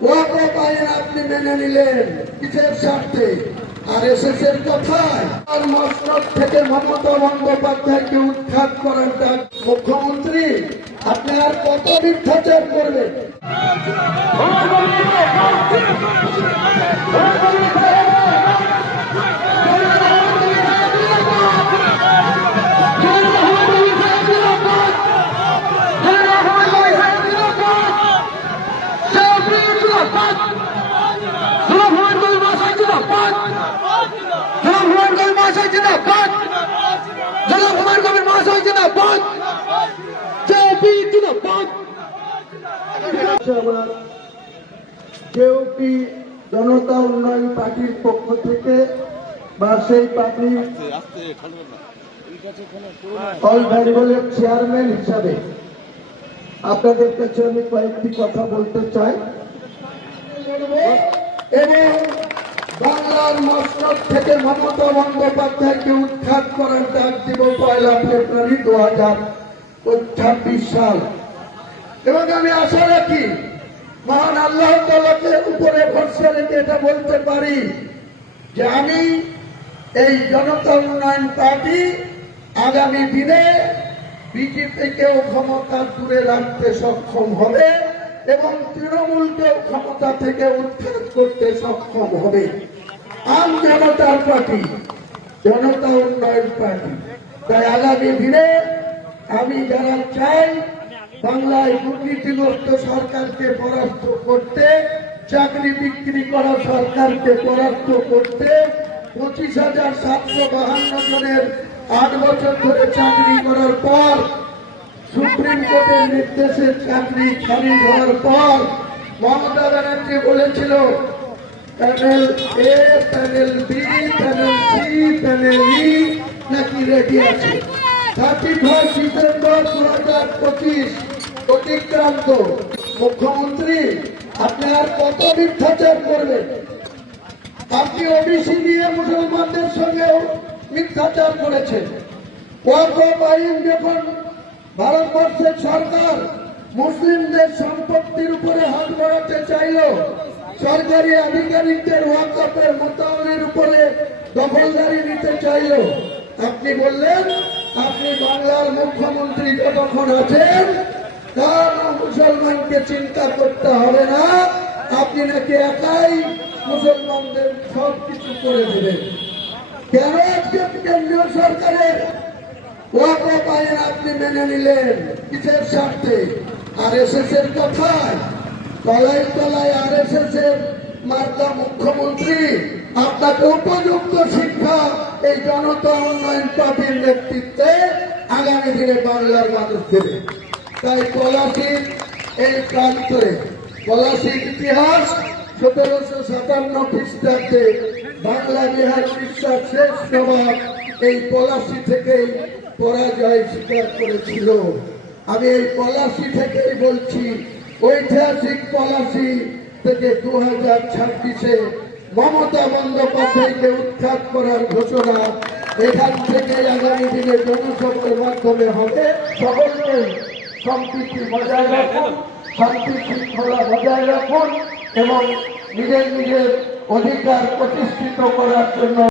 আপনি মেনে নিলেন কিসের স্বার্থে? আর এসএস এর কথায়? আর মসনদ থেকে মমতা বন্দ্যোপাধ্যায়কে উৎখাত করেন তার মুখ্যমন্ত্রী। আপনি আর কত মিথ্যাচার করবেন? আমার জনতা উন্নয়ন পার্টির পক্ষ থেকে বা সেই পার্টির চেয়ারম্যান হিসাবে আপনাদের কাছে আমি কয়েকটি কথা বলতে চাই। বাংলার মসনদ থেকে মমতা বন্দ্যোপাধ্যায়কে উৎখাত করার ডাক দিব পয়লা ফেব্রুয়ারি দু হাজার ছাব্বিশ সাল। এবং আমি আশা রাখি মহান আল্লাহ তালাকে উপরে ভরসা রেখে এটা বলতে পারি যে আমি এই জনতা উন্নয়ন পার্টি আগামী দিনে বিজেপিকেও ক্ষমতা দূরে রাখতে সক্ষম হবে এবং তৃণমূলকেও ক্ষমতা থেকে উৎখাত করতে সক্ষম হবে। আম জনতার পার্টি, জনতা উন্নয়ন পার্টি। তাই আগামী দিনে আমি যারা চাই বাংলায় দুর্নীতিগ্রস্ত সরকারকে পরাস্ত করতে, চাকরি বিক্রি করা সরকারকে পরাস্ত করতে পঁচিশ হাজার সাতশো বাহান্ন জনের আট বছর ধরে চাকরি করার পর, সুপ্রিম কোর্টের নির্দেশে চাকরি খারিজ হওয়ার পর, মমতা ব্যানার্জি বলেছিল, panel A, panel B, panel C, panel E নাকি রেডি আছে? দু হাজার পঁচিশ অতিক্রান্ত। মুখ্যমন্ত্রী, আপনি আর কত মিথ্যাচার করবেন? আপনি ওবিসি নিয়ে মুসলমানদের সঙ্গেও মিথ্যাচার করেছেন। ওয়াকফ আইন যখন ভারতবর্ষের সরকার মুসলিমদের সম্পত্তির উপরে হাত বাড়াতে চাইল, সরকারি আধিকারিকদের ওয়াকফের মোতাবেনের উপরে দখলদারি নিতে চাইল। আপনি বললেন আপনি বাংলার মুখ্যমন্ত্রী যতক্ষণ আছেন, তার মুসলমানকে চিন্তা করতে হবে না। আপনি নাকি একাই মুসলমানদের সব কিছু করে দেবেন। কেন আজকে কেন্দ্রীয় সরকারের ওয়াকফ আপনি মেনে নিলেন? কিসের স্বার্থে? আর এস এস এর কথায়? তলায় তলায় আর এস এস এর মুখ্যমন্ত্রী, আপনাকে উপযুক্ত শিক্ষা এই জনতা উন্নয়ন পার্টির নেতৃত্বে আগামী দিনে বাংলার মানুষ দেবে। তাই পলাশির এই প্রান্তে পলাশির ইতিহাস সতেরোশো সাতান্ন খ্রিস্টাব্দে বাংলা বিহার উড়িষ্যার শেষ নবাব এই পলাশি থেকেই পরাজয় স্বীকার করেছিল। আমি এই পলাশি থেকেই বলছি, ঐতিহাসিক পলাশি থেকে দু হাজার ছাব্বিশে মমতা বন্দ্যোপাধ্যায়কে উৎখাত করার ঘোষণা এখান থেকে আগামী দিনে জনসভার মাধ্যমে হবে। সকলকে সম্প্রীতি বজায় রাখুন, শান্তি শৃঙ্খলা বজায় রাখুন এবং নিজের নিজের অধিকার প্রতিষ্ঠিত করার জন্য